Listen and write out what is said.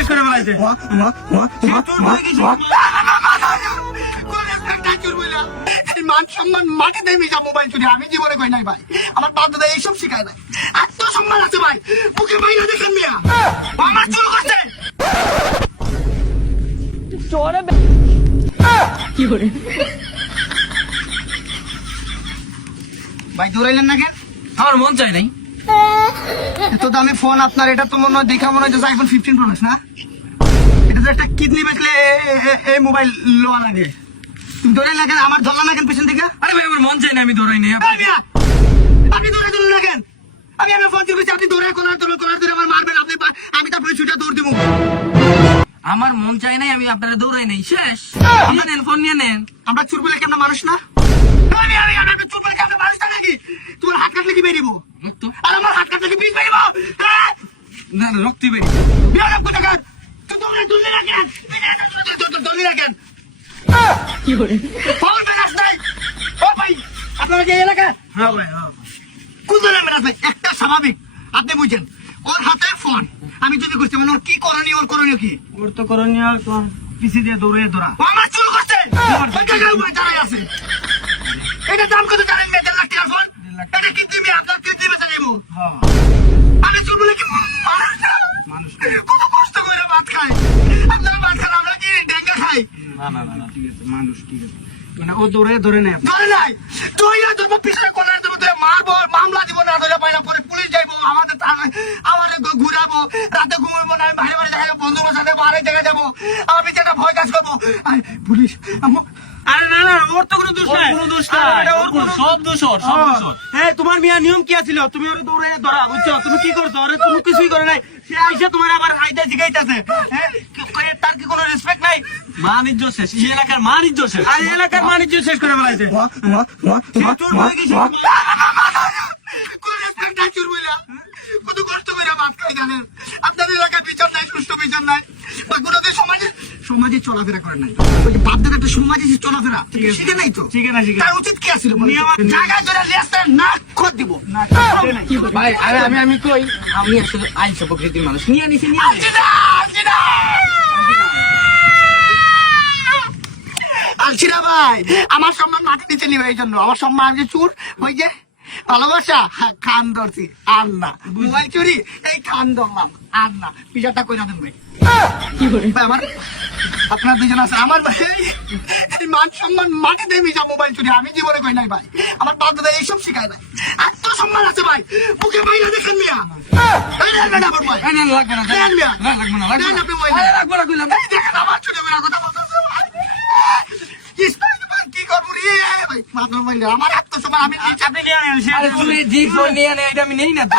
শেষ করে ফেলাইছে। মান সম্মান মাটিতে মিশা মোবাইল চুরি আমি জীবনে কই নাই ভাই। আমার বাপ দাদা এইসব শিখায় নাই। আত্মসম্মান আছে ভাই, মুখে বাইরে দেখেন মিয়া আমার চুল করছে। কি করে ভাই দৌড়াইলেন না কেন? আমার মন চাই নাই। এত দামি ফোন আপনার, এটা তো মনে হয় দেখা মনে হয় আইফোন 15 প্রো না? এটা তো একটা কিডনি বেচলে এই মোবাইল লোয়া লাগে। তুমি দৌড়াই না কেন? আমার ধরলা না কেন পেছন থেকে? আরে ভাই আমার মন চাই না, আমি দৌড়াই নাই। এই মিয়া, আপনি দৌড়ে দিলেন না কেন? আমি ফোন দিয়েছি, আপনি দৌড়ে কোনার ধরে আমার মারবেন। আমি তারপরে ছুটে দৌড় দিব। আমার মন চাই নাই, আমি আপনারা দৌড়াই নাই। শেষ নিয়ে নেন, ফোন নিয়ে নেন। আমরা চুর বলে কেন মানুষ না? আমরা চুর বলে কেন মানুষ না নাকি? তোমার হাত কাটলে কি বেরিব? রক্ত? আর আমার হাত কাটলে কি বীজ বেরিব? না না, রক্তই বেরি। বিয়াদব কোথাকার! তুই দৌড়ে তুললি না কেন? দৌড়লি না কেন? কি করে ফোন বেরাস নাই। ও ভাই, আপনারা কি এই এলাকা? হ্যাঁ ভাই, হ্যাঁ। কোন ধরনের বেরাস ভাই? একটা স্বাভাবিক, আপনি বুঝছেন। ওর হাতে ফোন, আমি যদি করছি মানে ওর কি করণীয়, ওর করণীয় কি? ওর তো করণীয় পিছি দিয়ে দৌড়ে ধরা। ও আমার চুল করছে। জানাই আছে। এটা দাম কত জানেন? 1.5 লাখ টাকার ফোন। এটা কিনতে আমি আপনার কিনতে বেচা দিব। হ্যাঁ আমি চুল বলে কি মানুষ না? মানুষ। কত কষ্ট করে ভাত খাই। আপনারা ভাত খান, আমরা কি ডেঙ্গা খাই? না না না, ঠিক আছে, মানুষ ঠিক আছে। মানে ও দৌড়ে ধরে নেয়। ধরে নাই, তুই না ধরবো, পিছনে কলার দেবো, তুই মারবো, মামলা দিব, না ধরে পাই না, পরে পুলিশ যাইবো, আমাদের ঘুরাবো, রাতে ঘুমাবো না, আমি বাইরে বাইরে দেখাবো, বন্ধুদের সাথে বাইরে জায়গায় যাবো, আমি যেটা ভয় কাজ করবো। পুলিশ আরে না না, ওর তো কোনো দোষ নাই। কোনো দোষ নাই, আরে ওর কোনো সব দোষ ওর, সব দোষ ওর। হ্যাঁ, তোমার মিয়া নিয়ম কি ছিল? তুমি ওরে দৌড়ে ধরা, বুঝছো? তুমি কি করছো? আরে তুমি কিছুই করে নাই। সে আইসা তোমার আবার হাইটা জিগাইতাছে। হ্যাঁ, তার কি কোনো রেসপেক্ট নাই? বাণিজ্য শেষ, এই এলাকার বাণিজ্য শেষ। আর এই এলাকার বাণিজ্য শেষ করে ফেলাইছে। সে চোর হয়ে গেছে। কত কষ্ট করে ভাত খাই জানেন? আপনাদের এলাকায় বিচার নাই, সুষ্ঠু বিচার নাই, বা কোনোদিন সমাজে চলাফেরা করেন নাই। ওই যে বাপদাদা একটা সমাজে যে চলাফেরা শিখে নাই তো। ঠিক আছে, ঠিক আছে। তার উচিত কি আছিল? জায়গায় ধরে লেস্তার নাক খোদ দিব। ভাই, আমি কই, আমি আসলে আইসা প্রকৃতির মানুষ। নিয়ে নিছে, নিয়ে নিছে। আলছিরা ভাই, আমার সম্মান মাটি নিচে নিবে, এই জন্য আমার সম্মান, আমি যে চুর, ওই যে ভালোবাসা, খান ধরছি আর না। মোবাইল চুরি, এই খান ধরলাম আর না। পিজাটা কইরা দেন ভাই। কি করে ভাই আমার, আপনার দুজন আছে, আমার ভাই এই মান সম্মান মাটিতে মিশা মোবাইল চুরি আমি জীবনে কই নাই ভাই। আমার বাপ দাদা এইসব শিখায় নাই। আত্মসম্মান আছে ভাই, মুখে বাইরে দেখেন মিয়া। এই নেন ম্যাডাম আমার মোবাইল। এই না, লাগবে না। নেন মিয়া। না, লাগবে না, লাগবে নেন না। আপনি মোবাইল। আরে লাগবে না কইলাম। এই দেখেন আমার চুরি করে কথা বলতেছে ভাই। কি করবো রে ভাই? আপনার মোবাইল আমার আত্মসম্মান আমি আপনি নিয়ে নেন, আরে চুরি জি ফোন নিয়ে নেন, এটা আমি নেই না তো।